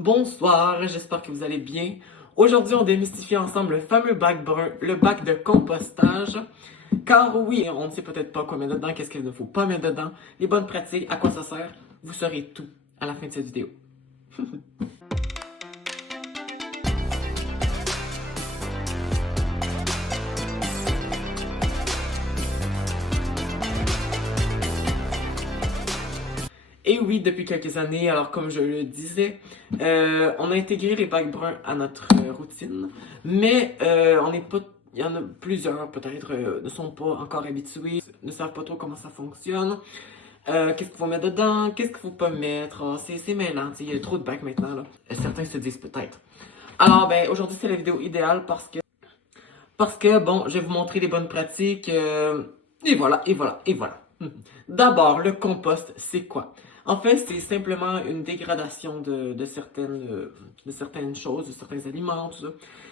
Bonsoir, j'espère que vous allez bien. Aujourd'hui, on démystifie ensemble le fameux bac brun, le bac de compostage. Car oui, on ne sait peut-être pas quoi mettre dedans, qu'est-ce qu'il ne faut pas mettre dedans, les bonnes pratiques, à quoi ça sert. Vous saurez tout à la fin de cette vidéo. Et oui, depuis quelques années, alors comme je le disais, on a intégré les bacs bruns à notre routine, mais on n'est pas, il y en a plusieurs peut-être ne sont pas encore habitués, ne savent pas trop comment ça fonctionne. Qu'est-ce qu'il faut mettre dedans, qu'est-ce qu'il faut pas mettre, oh, c'est mêlant, il y a trop de bacs maintenant là. Certains se disent peut-être. Alors ben aujourd'hui c'est la vidéo idéale parce que bon, je vais vous montrer les bonnes pratiques et voilà et voilà et voilà. D'abord, le compost, c'est quoi? En fait, c'est simplement une dégradation de certaines choses, de certains aliments, tout ça,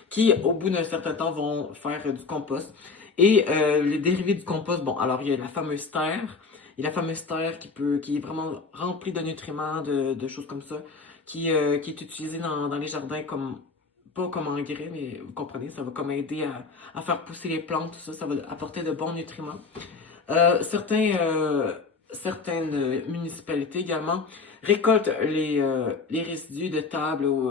qui, au bout d'un certain temps, vont faire du compost. Et les dérivés du compost, bon, alors il y a la fameuse terre, il y a la fameuse terre qui est vraiment remplie de nutriments, de choses comme ça, qui est utilisée dans les jardins comme, pas comme engrais, mais vous comprenez, ça va comme aider à faire pousser les plantes, tout ça, ça va apporter de bons nutriments. Certaines municipalités également récoltent les résidus de table ou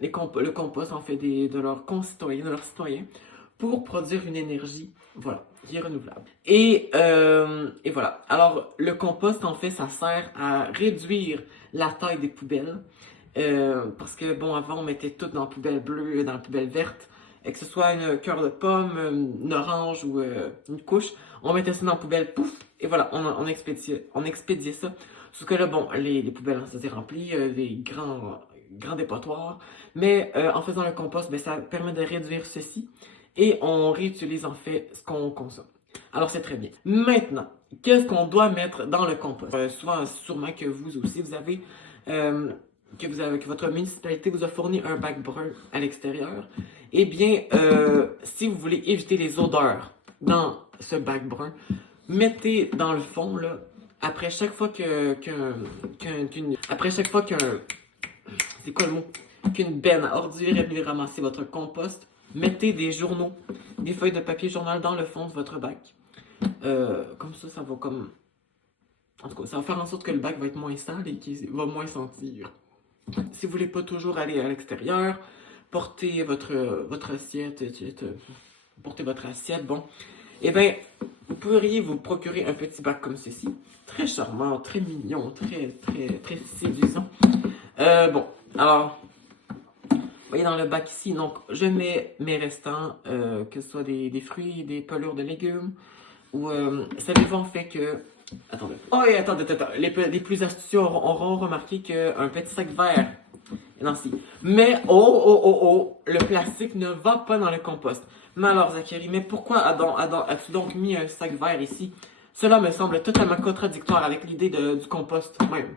le compost en fait de leurs concitoyens, de leurs citoyens, pour produire une énergie, voilà, qui est renouvelable. Et voilà. Alors, le compost, en fait, ça sert à réduire la taille des poubelles. Parce que, bon, avant, on mettait tout dans la poubelle bleue, dans la poubelle verte. Et que ce soit une cœur de pomme, une orange ou une couche, on mettait ça dans la poubelle, pouf, et voilà, on expédiait ça. Sauf que là, bon, les poubelles, ça s'est rempli, des grands dépotoirs. Mais en faisant le compost, ben, ça permet de réduire ceci et on réutilise en fait ce qu'on consomme. Alors c'est très bien. Maintenant, qu'est-ce qu'on doit mettre dans le compost? Sûrement que vous aussi, que votre municipalité vous a fourni un bac brun à l'extérieur. Eh bien, si vous voulez éviter les odeurs dans ce bac brun, mettez dans le fond, là, après chaque fois c'est quoi le mot? Qu'une benne à ordures est venue ramasser votre compost, mettez des journaux, des feuilles de papier journal dans le fond de votre bac. Comme ça va comme... En tout cas, ça va faire en sorte que le bac va être moins sale et qu'il va moins sentir. Si vous voulez pas toujours aller à l'extérieur, portez votre assiette, portez votre assiette, bon. Eh bien, vous pourriez vous procurer un petit bac comme ceci. Très charmant, très mignon, très séduisant. Bon, alors, vous voyez dans le bac ici, donc je mets mes restants, que ce soit des fruits, des pelures de légumes, ou savez-vous en fait que... Attendez. Oh, et attendez. Les plus astucieux auront remarqué qu'un petit sac vert est dans ci. Mais, le plastique ne va pas dans le compost. Mais alors, Zachary, mais pourquoi as-tu donc mis un sac vert ici? Cela me semble totalement contradictoire avec l'idée du compost même.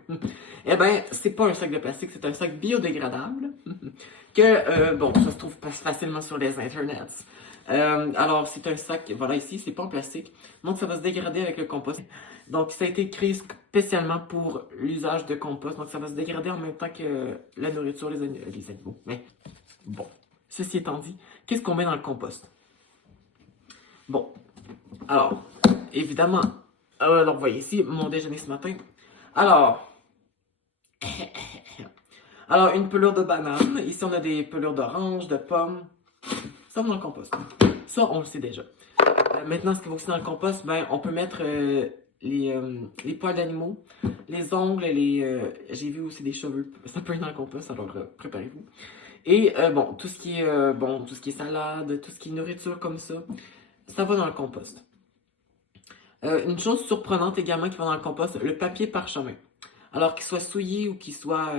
Eh bien, c'est pas un sac de plastique, c'est un sac biodégradable que, bon, ça se trouve facilement sur les internets. Alors, c'est un sac, voilà ici, c'est pas en plastique, donc ça va se dégrader avec le compost. Donc, ça a été créé spécialement pour l'usage de compost, donc ça va se dégrader en même temps que la nourriture, les animaux. Mais, bon, ceci étant dit, qu'est-ce qu'on met dans le compost? Bon, alors, évidemment, alors, vous voyez ici, mon déjeuner ce matin. Alors, une pelure de banane, ici on a des pelures d'orange, de pommes, ça va dans le compost. Ça, on le sait déjà. Maintenant, ce qui va aussi dans le compost, ben, on peut mettre les poils d'animaux, les ongles, j'ai vu aussi des cheveux. Ça peut être dans le compost, alors préparez-vous. Et bon, tout ce qui est salade, tout ce qui est nourriture comme ça va dans le compost. Une chose surprenante également qui va dans le compost, le papier parchemin. Alors qu'il soit souillé ou qu'il soit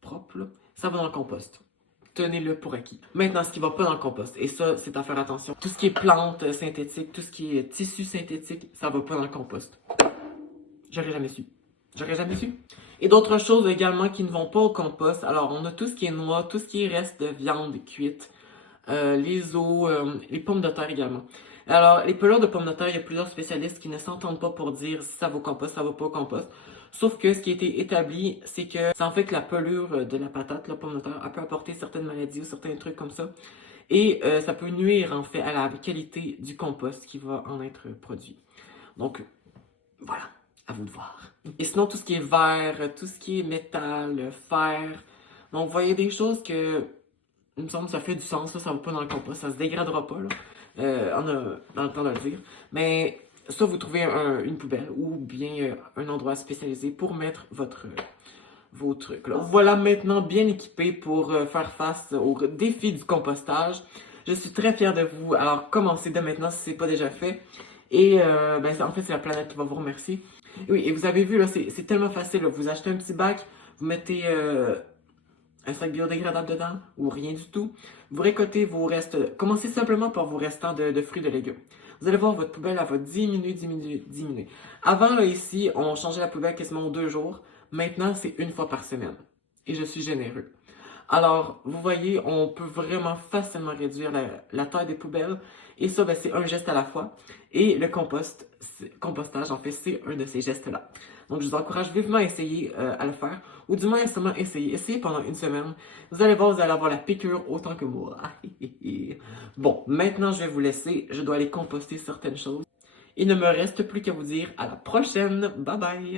propre, là, ça va dans le compost. Tenez-le pour acquis. Maintenant, ce qui va pas dans le compost, et ça, c'est à faire attention. Tout ce qui est plantes synthétiques, tout ce qui est tissu synthétique, ça va pas dans le compost. J'aurais jamais su. J'aurais jamais su. Et d'autres choses également qui ne vont pas au compost. Alors, on a tout ce qui est noix, tout ce qui est reste de viande cuite, les os, les pommes de terre également. Alors, les pelures de pommes de terre, il y a plusieurs spécialistes qui ne s'entendent pas pour dire si ça va au compost, ça va pas au compost. Sauf que ce qui a été établi, c'est que ça en fait que la pelure de la patate, la pomme de terre, elle peut apporter certaines maladies ou certains trucs comme ça. Et ça peut nuire en fait à la qualité du compost qui va en être produit. Donc voilà, à vous de voir. Et sinon, tout ce qui est verre, tout ce qui est métal, fer, donc vous voyez des choses que, il me semble que ça fait du sens, là, ça va pas dans le compost, ça se dégradera pas, là. On a dans le temps de le dire. Mais ça, vous trouvez une poubelle ou bien un endroit spécialisé pour mettre vos trucs. Là. Voilà maintenant bien équipé pour faire face au défi du compostage. Je suis très fière de vous. Alors commencez dès maintenant si ce n'est pas déjà fait. Et en fait, c'est la planète qui va vous remercier. Et oui, et vous avez vu, là, c'est tellement facile. Là. Vous achetez un petit bac, vous mettez un sac biodégradable dedans ou rien du tout. Vous récoltez vos restes. Commencez simplement par vos restants de fruits et de légumes. Vous allez voir, votre poubelle, elle va diminuer, diminuer, diminuer. Avant, là, ici, on changeait la poubelle quasiment aux 2 jours. Maintenant, c'est 1 fois par semaine. Et je suis généreux. Alors, vous voyez, on peut vraiment facilement réduire la taille des poubelles. Et ça, c'est un geste à la fois. Et le compostage, en fait, c'est un de ces gestes-là. Donc, je vous encourage vivement à essayer à le faire. Ou du moins, seulement essayer. Essayez pendant 1 semaine. Vous allez voir, vous allez avoir la piqûre autant que moi. Bon, maintenant, je vais vous laisser. Je dois aller composter certaines choses. Il ne me reste plus qu'à vous dire à la prochaine. Bye bye!